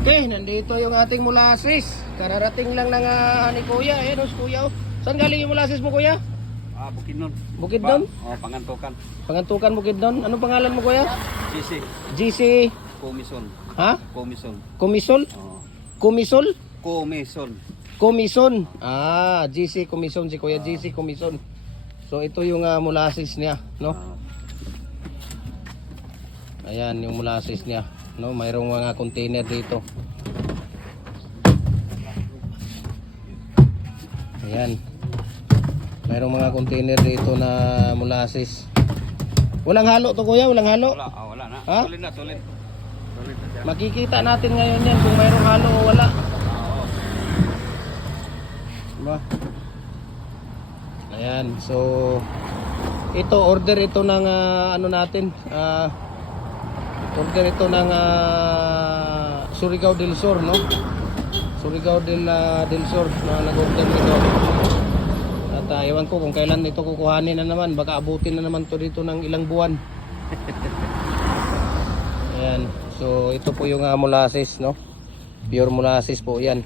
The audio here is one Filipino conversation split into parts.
Okay, nandito yung ating molasses. Kararating lang ng ah, ni Kuya. Ayan, oh, si Kuya. oh. Saan galing yung molasses mo, Kuya? Ah, Bukidnon. Bukidnon? Oh, Pangantukan. Pangantukan Bukidnon. Anong pangalan mo, Kuya? GC. GC, Commission. ha? Commission. Komisol? Oh. Komisol? Commission. Komison. Ah, GC Komison. Si Kuya GC Komison. So, ito yung ah, molasses niya, no? Ah, Ayan, yung molasses niya. No, mayroong mga container dito. Ayan. Mayroong mga container dito na molasses. Walang halo to kuya, walang halo. wala, ah, wala na. Ha? Tuloy na, siya. Makikita natin ngayon yan kung mayroong halo o wala. Diba? Ayan, so ito order ito ng ah, ano natin, ah, order ito ng ah, Surigao del Sur, no? Surigao del ah, del Sur na nag-order nito. At ah, ewan ko kung kailan ito kukuhanin na naman, baka abutin na naman to dito ng ilang buwan. Ayan, so ito po yung ah, molasses, no? Pure molasses po 'yan.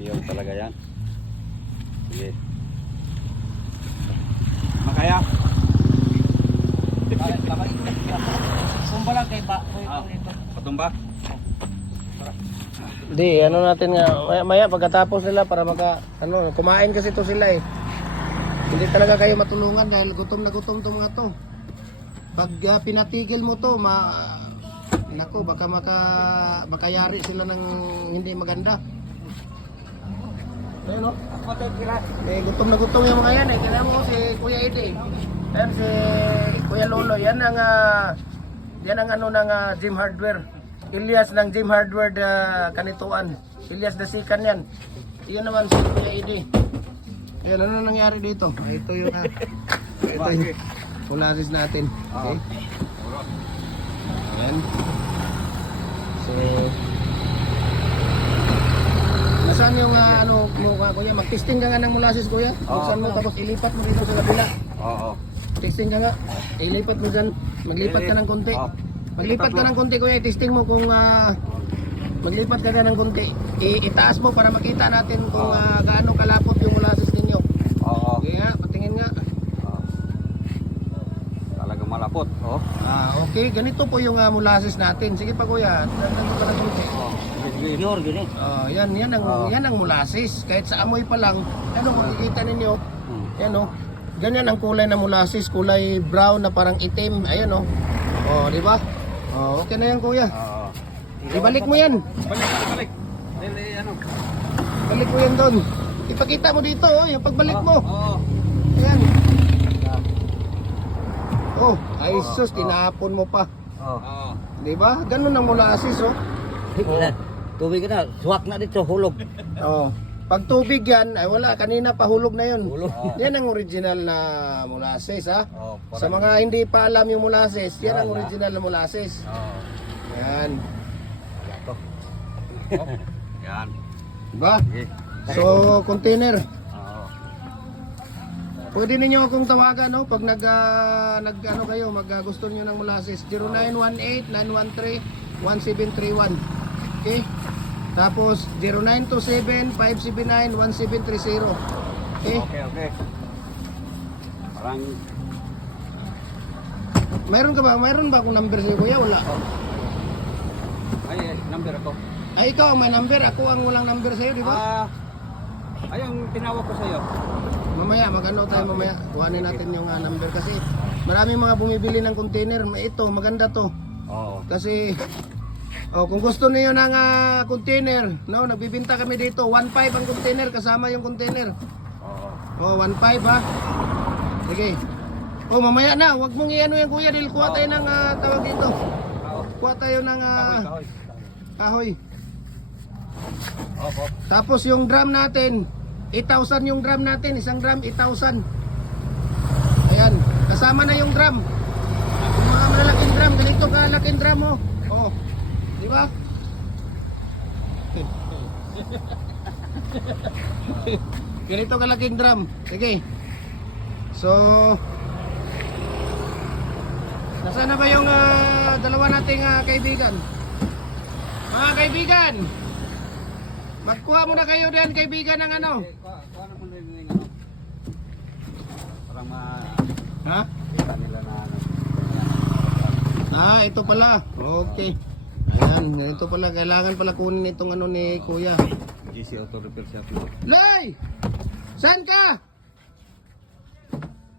Piyong talaga yan. Sige. Makaya. Sumba lang kay ba. Patumba. Di, ano natin nga, maya, maya pagkatapos nila para maka, ano, kumain kasi to sila eh. Hindi talaga kayo matulungan dahil gutom na gutom to mga to. Pag ah, pinatigil mo to, ma, nako, baka maka, makayari sila ng hindi maganda. Ayun no? Eh, gutom na gutom yung mga yan eh. Kailangan mo si Kuya Ede. Ayan si Kuya Lolo. Yan ang, ah, yan ang ano ng ah, gym hardware. Ilyas ng gym hardware da kanituan. Ilyas da sikan yan. Iyan naman si Kuya Ede. Ayan, ano nangyari dito? Ito yung, ah, ito yung polaris natin. Okay? Ayan. So, Nasaan yung ah, ano mo kuya? Mag-testing ka nga ng molasses kuya. Buksan mo tapos ilipat mo dito sa kabila. Oo. Testing ka nga. Ilipat mo dyan. Maglipat ka ng konti. Oh. Maglipat ka ng konti kuya. Testing mo kung ah, maglipat ka na ng konti. I- itaas mo para makita natin kung ah, gaano kalapot yung molasses ninyo. Oo. Okay nga, patingin nga. Oo. Talaga malapot. Oh. Ah, okay, ganito po yung ah, molasses natin. Sige pa kuya, dagdag ko pa ng konti. Junior gini. Oh, yan, yan ang yan ang molasses. Kahit sa amoy pa lang, ano makikita ninyo? Hmm. Yan oh. Ganyan ang kulay ng molasses, kulay brown na parang itim. Ayan oh. Oh, di ba? Oh, okay na yan kuya. Oo. Ibalik mo yan. Balik, balik. Dili, ano. Balik mo yan doon. Ipakita mo dito oh, yung pagbalik mo. Oo. Ayan. Oh, ay Oh, sus, tinapon mo pa. Oh. Oo. Di ba? Ganun ang molasses oh. Oh. Tubig na, suwak na dito, hulog. Oh. Pag tubig yan, ay wala, kanina pa hulog na yun. Hulog. Yan ang original na molasses ha. Oo. Sa mga hindi pa alam yung molasses, yan ang original na molasses. Oo. Yan. Oh. Yan. Diba? Sige. So, container. Oo. Pwede ninyo akong tawagan no pag nag ah, nag ano kayo, mag ah, gusto niyo ng molasses 0918-913-1731. Okay? Tapos 0927-579-1730. Okay? Okay, okay. Parang Mayroon ka ba? Mayroon ba akong number sa'yo kuya? Wala. ay eh, number ako. Ay ikaw ang may number, ako ang walang number sa'yo, di ba? Ah, ay yung tinawag ko sa iyo. Mamaya, magano tayo mamaya. Kuhanin natin yung ah, number kasi maraming mga bumibili ng container. Ito, maganda to. Oo. Kasi oh, kung gusto niyo ng ah, container, no, nagbibenta kami dito. 1.5 ang container kasama yung container. Oo. Oh, 1.5 ha. Sige. Oh, mamaya na, wag mong iano yan kuya dahil kuha tayo ng ah, tawag dito. Kuha tayo ng ah, Kahoy, kahoy. kahoy. Opo. Tapos yung drum natin, 8,000 yung drum natin, isang drum 8,000. Ayan, kasama na yung drum. Yung mga malalaking drum, ganito kalaking drum oh. Di ba? ganito kalaking drum. Sige. So, Nasaan na ba yung ah, dalawa nating ah, kaibigan? Mga kaibigan! Magkuha muna kayo din kaibigan ng ano? Kuha na yung ano. Para ma Ha? kita nila na ano. Ah, ito pala. Okay. Ayan, ito pala. Kailangan pala kunin itong ano ni Kuya. GC Auto Repair Shop. Loy! Saan ka?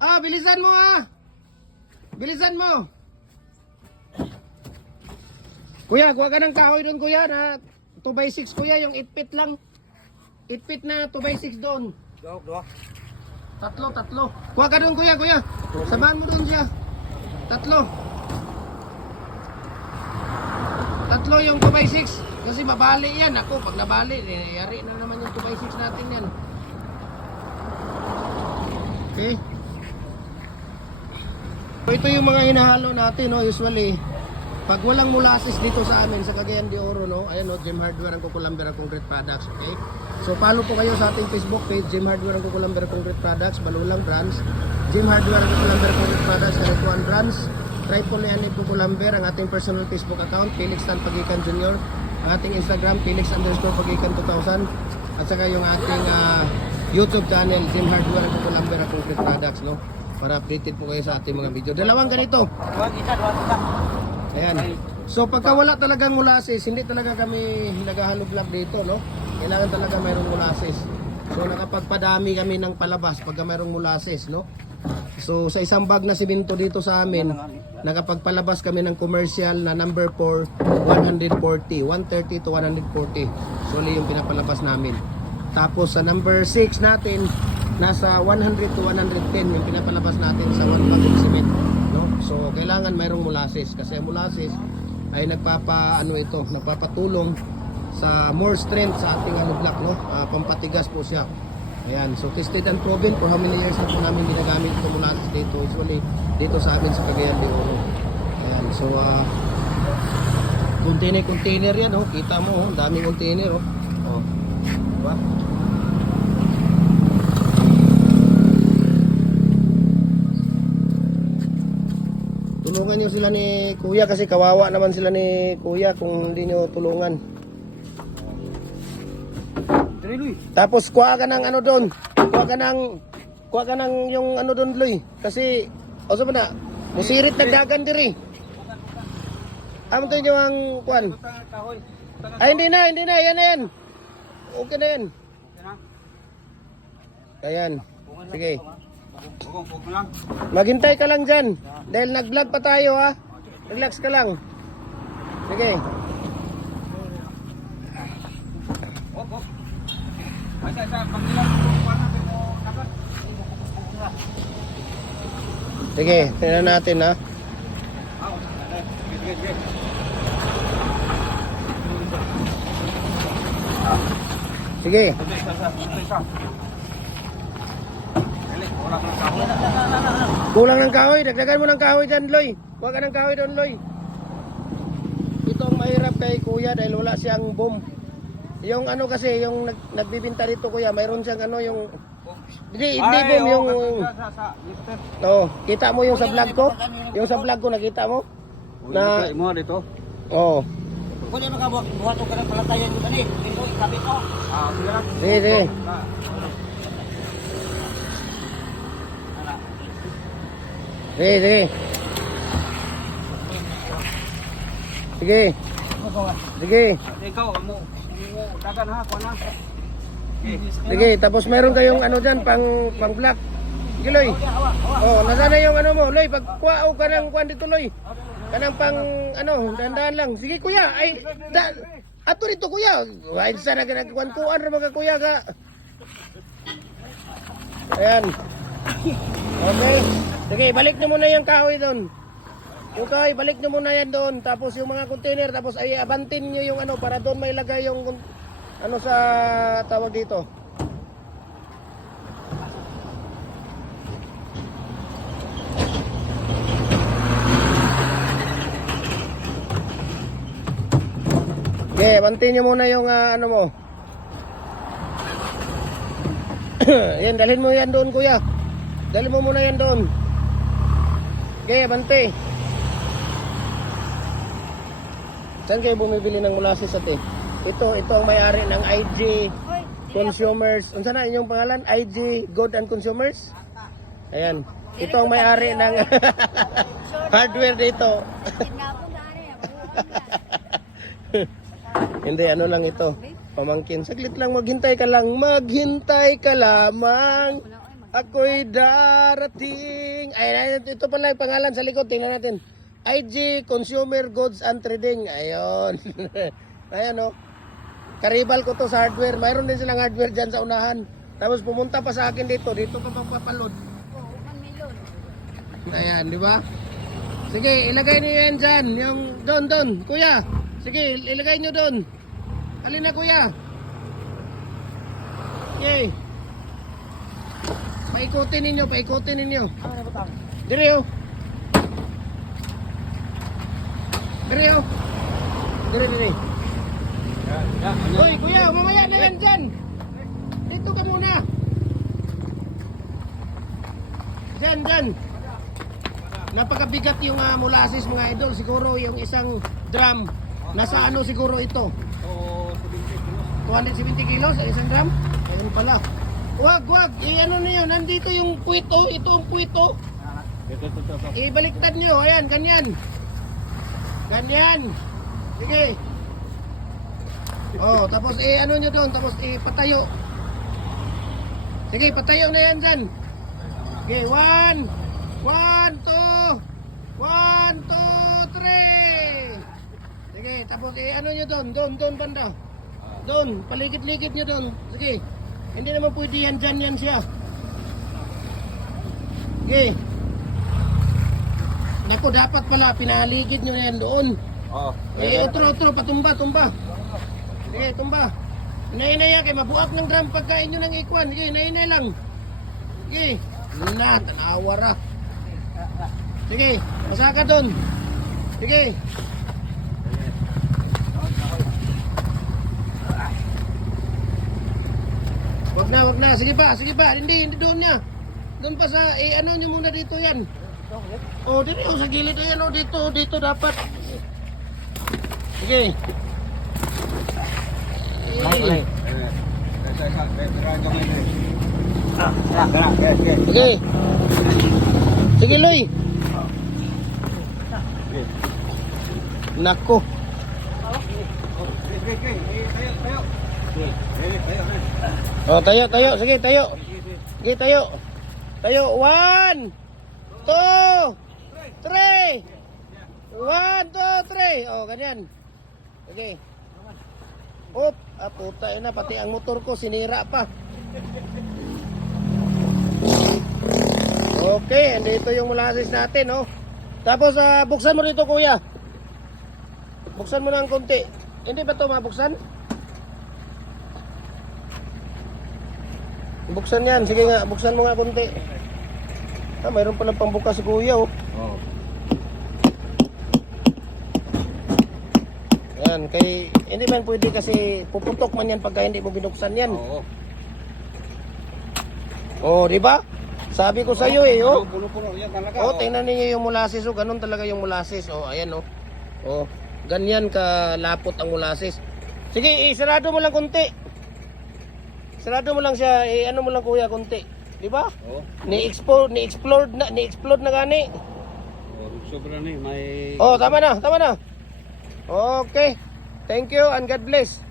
Ah, bilisan mo ah! Bilisan mo! Kuya, kuha ka ng kahoy doon kuya na 2x6 kuya, yung 8 feet lang. 8 feet na 2x6 doon. Dok, dok. Tatlo, tatlo. Kuha ka doon kuya, kuya. Samahan mo doon siya. Tatlo. Tatlo yung 2x6. Kasi mabali yan. Ako, pag nabali, yari na naman yung 2x6 natin yan. Okay. So, ito yung mga hinahalo natin, no, usually. Pag walang molasses dito sa amin, sa Cagayan de Oro, no, ayan, no, Jim Hardware ang Kukulambera Concrete Products, okay? So, follow po kayo sa ating Facebook page, Jim Hardware ang Kukulambera Concrete Products, Balulang Branch, Jim Hardware ang Kukulambera Concrete Products, Karetuan Branch, Tripoli Anip Kukulamber, ang ating personal Facebook account, Felix Tan Pagikan Jr., ang ating Instagram, Felix underscore Pagikan 2000, at saka yung ating ah, YouTube channel, Jim Hardware ang Kukulambera Concrete Products, no? Para updated po kayo sa ating mga video. Dalawang ganito. Kita, dua kita. Ayan. So pagka wala talagang molasses, hindi talaga kami naghahalog vlog dito, no? Kailangan talaga mayroong molasses. So nakapagpadami kami ng palabas pagka mayroong molasses, no? So sa isang bag na simento dito sa amin, nakapagpalabas kami ng commercial na number 4, 140, 130 to 140. So yung pinapalabas namin. Tapos sa number 6 natin, nasa 100 to 110 yung pinapalabas natin sa one bag of cement. No? So kailangan mayroong molasses kasi molasses ay nagpapa ano ito, nagpapatulong sa more strength sa ating ano block, no? Ah, pampatigas po siya. Ayan, so tested and proven for how many years na po namin ginagamit ito molasses dito, usually dito sa amin sa Cagayan de Oro. Ayan, so ah container container yan, oh. Kita mo, oh, daming container, oh. Oh. Diba? Tulungan niyo sila ni Kuya kasi kawawa naman sila ni Kuya kung hindi niyo tulungan. Dre Luy. Tapos kuha ka ng ano doon. Kuha ka ng kuha ka ng yung ano doon, Loy. Kasi o sa na musirit na dagan diri. Amo to yung kuan. Ay hindi na, hindi na, yan na yan. Okay na yan. Ayan. Sige. Maghintay ka lang dyan. Dahil nag-vlog pa tayo ha. Relax ka lang. Sige. Op op. Ay sa sa panggilan ko kuha natin mo dapat. Sige, tingnan natin ha. Sige. Kulang ng kahoy. Dagdagan mo ng kahoy dyan, Loy. Huwag ka ng kahoy doon, Loy. Ito ang mahirap kay Kuya dahil wala siyang boom. Yung ano kasi, yung nag, nagbibinta dito, Kuya, mayroon siyang ano, yung... Hindi, hindi Ay, boom, oo, yung... sa sa sa lifter. Oh, kita mo yung sa vlog ko? Yung sa vlog ko, nakita mo? Na- Na mo dito. Oo. Oh. Kung ano ka buhat, ko ng palatayan ko tani. Ito, ikabit ko. Ah, sige lang. Sige, sige. Ah, Sige, sige. Sige. Sige. Ikaw, mo, mo dagan ha, kuha na. Sige, tapos meron kayong ano dyan, pang, pang vlog. Sige, Loy. Oh, nasaan na yung ano mo, Loy? Pag kuha ka ng kuha dito, Loy. Kanang pang, ano, dandan lang. Sige, kuya. Ay, da, ato dito, kuya. Ay, sana ka nagkuhan-kuhan rin mga kuya ka. Ayan. Okay. Sige, balik nyo muna yung kahoy doon. Kahoy, balik nyo muna yan doon. Tapos yung mga container, tapos ay abantin nyo yung ano, para doon may lagay yung ano sa tawag dito. Okay, bantin nyo muna yung ah, ano mo. yan, dalhin mo yan doon, kuya. Dalhin mo muna yan doon. Okay, bante. Saan kayo bumibili ng molasses ate? Ito, ito ang may-ari ng IG Consumers. Unsa na inyong pangalan? IG Good and Consumers? Ayan. Ito ang may-ari ng hardware dito. Hindi, ano lang ito. Pamangkin. Saglit lang, maghintay ka lang. Maghintay ka lamang. Ako'y darating. Ay, ito pala yung pangalan sa likod. Tingnan natin. IG Consumer Goods and Trading. Ayun. Ayan o. Karibal ko to sa hardware. Mayroon din silang hardware dyan sa unahan. Tapos pumunta pa sa akin dito. Dito pa papapalod. Ayan, di ba? Sige, ilagay niyo yan dyan. Yung doon, doon. Kuya, sige, ilagay niyo doon. Alin na kuya? Okay. Paikutin ninyo, paikutin ninyo. Dire oh. Dire oh. Dire, dire. Hoy, kuya, mamaya na yan dyan. Dito ka muna. Dyan, dyan. Napakabigat yung uh, molasses mga idol. Siguro yung isang drum. Nasa ano siguro ito? Oo, 270 kilos ang isang drum? Ayun pala. Wag, wag. Eh, ano na yun? Nandito yung puwito. Ito ang puwito. Ito, ito, ito. Ibaliktad nyo. Ayan, ganyan. Ganyan. Sige. Oh, tapos eh ano nyo doon? Tapos eh patayo. Sige, patayo na yan dyan. Okay, one. One, two. One, two, three. Sige, tapos eh ano nyo doon? Doon, doon banda. Doon, paligid-ligid nyo doon. Sige. Hindi naman pwede yan dyan yan siya. Okay. Naku, dapat pala pinaligid nyo yan doon. Oo. Eh, otro, otro, patumba, tumba. Sige, tumba. Inay-inay kay mabuak ng drum pagkain nyo ng ikwan. Sige, inay-inay lang. Sige. Na, tanawa ra. Sige, masaka doon. Sige. Wag na, wag na. Sige pa, sige pa. Hindi, hindi doon niya. Doon pa sa, eh, ano nyo muna dito yan. Oh, dito oh, sa gilid ayan oh, dito, dito dapat. Sige. Eh, Sige. Sige, Loy. Nako. Oh, tayo, tayo. Sige, tayo. Sige, tayo. Tayo. One, two, three. One, two, three. Oh, ganyan. Okay. Op, ah, puta na, pati ang motor ko sinira pa. Okay, andito yung molasses natin, oh. Tapos, ah, buksan mo dito, kuya. Buksan mo ng konti. Hindi ba ito mabuksan? Buksan yan. Sige nga, buksan mo nga konti. Ah, mayroon palang pambukas si kuya, oh. Oo. Yan, kay hindi man pwede kasi puputok man yan pagka hindi mo binuksan yan. Oo. Oh, di ba? Sabi ko sa iyo eh, oh. Puno-puno yan talaga. Oh, tingnan niyo yung molasses, oh. Ganun talaga yung molasses. Oh, ayan, oh. Oh, ganyan ka lapot ang molasses. Sige, isarado mo lang konti. Sarado mo lang siya, eh, ano mo lang kuya konti. Di ba? Oo. Ni-explore, ni-explode na, ni-explode na gani. Oh, sobra ni may Oh, tama na, tama na. Okay. Thank you and God bless.